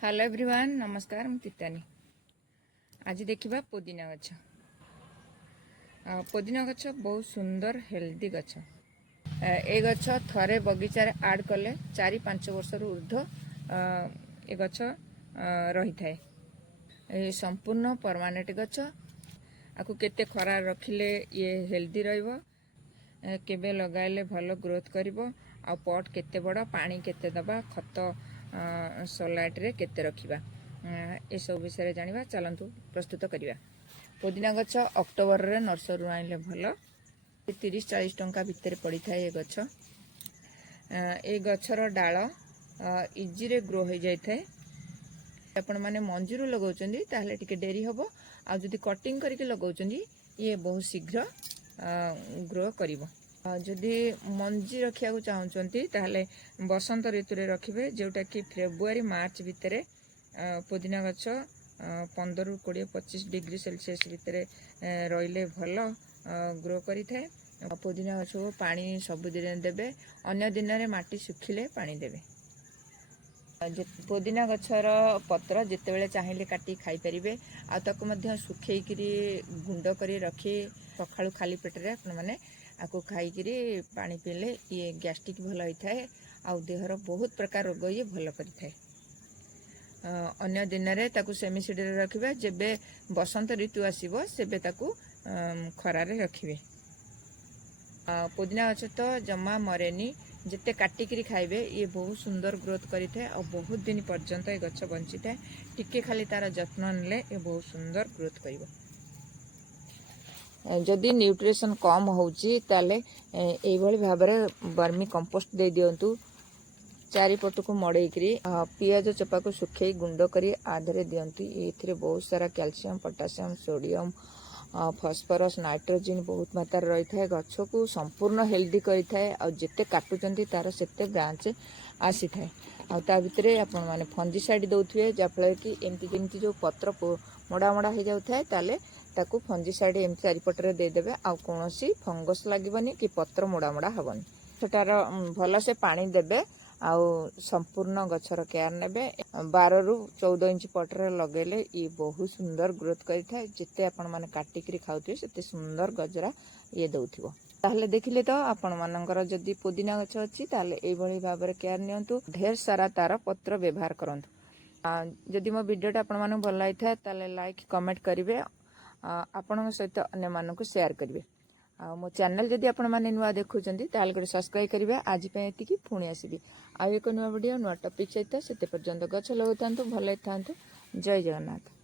Hello everyone नमस्कार मु तितानी आज देखिबा पुदीना गछ। पुदीना गछ बहुत सुंदर हेल्दी गछ। ए गछ थरे बगीचारे आड कले 4-5 वर्ष ऊर्ध्व ए गछ रही थाए। ए संपूर्ण परमानेंट गछ आकु केते खरा रखिले ये हेल्दी रहइबो, केबे लगाइले भलो ग्रोथ करिवो, आ पॉट केते बड़ा, पानी केते दबा, खत सलाइट रे केते रखिबा, ए सब विषय जानिबा। चलंतु प्रस्तुत करिबा। पुदीना गछ अक्टोबर रे नर्सरी आइले भलो 30-40 टंका भितर पड़ी थाए। ए गछ ए गछर डाळ इजी रे ग्रो हो जाय थाए। आपण माने मंजूर लगाउचंदी ताहले टिके डेरी हबो, आ जदी कटिंग करके लगाउचंदी ये बहुत शीघ्र ग्रो करिवो। जदि मंजी रखिया को चाहउचंती ताहले बसंत ऋतु रे रखिबे, जोटा कि फेब्रुआरी मार्च भितर पुदीना गछ 15-20-25 डिग्री सेल्सियस भितर रहिले भलो ग्रो करि थाए। पुदीना गछ को पानी सबुदिन देबे, अन्य दिन रे माटी सुखिले पानी देबे। पुदीना गछर पत्र जिते बेले चाहिए काटी खाई परिबे, आ ताको मध्य सुखेइकरी गुंड करी रखी सकाळु खाली पेटरे आपण माने आको खाइकरी पानी पीले ये गैस्ट्रिक भल होता है, आ देहर बहुत प्रकार रोग ये भल करि थाए। अन्य दिन रे ताकू सेमी सीड रे रखिबे, जेबे बसंत ऋतु आसीबो सेबे ताकू खरा रे रखिबे। पुदीना गछ तो जमा मरेनी, जिते काटिकरी खाइबे ये बहुत सुंदर ग्रोथ करि थाए, और बहुत दिन पर्यंत ये गछ बंची थाए। टिके खाली तार जत्न नेले ये बहुत सुंदर ग्रोथ करिवो। जदि न्यूट्रिशन कम होउची ताले एई भली भाबरे वर्मी कंपोस्ट दे दियंतु। चारिपट को मड़ेकरी पियाज चोपा को सुखे गुंड करी आधरे दियंतु। एथिरे बहुत सारा calcium, potassium, sodium, phosphorus, nitrogen बहुत मात्रा रही थाए। गछ को संपूर्ण हेल्दी करि थाए, और जेते काटुचंती तार सेते ब्रांच आसी थाए। आ ता भितरे आपण माने फंजीसाइड दउथुए, जाफल कि एमती जो पत्र मोड़ा मोड़ा हो जाउ थाए ताले ताकू फंजीसाइड एम चारिपट रे दे देबे। आ कोनोसी फंगस लागबनी कि पत्र मोड़ा मोड़ा हबनी। सेटार भल से पानी देबे, आउ संपूर्ण गछर केयर नेबे। 12-14 इंच पटरे लगेले ये बहुत सुंदर ग्रोथ करि थाए। जिते आपण माने काटिकरी खाउथिबे सेते सुंदर गजरा ये दउथिबो। ताहले देखिले तो आपण मानकर जदि पुदीना गछ अछि ताहले एई भली भाबरे केयर नियंतु। ढेर सारा तार पत्र व्यवहार करंतु। जदि मो वीडियोटा आपण माने भल लाइ थाए ताहले लाइक कमेंट करिवे, आपण सहित अन्य मानकु शेयर करिवे। मो चैनल जदि आपण माने नुआ देखुचंदी ताहले गोटे सब्सक्राइब करिवे। आज पे एतिकी पुणी आसीबी आ एक नुआ वीडियो नुआ टॉपिक सहित। सेते पर्यंत गछ लगातांतु, भल थांतु। जय जगन्नाथ।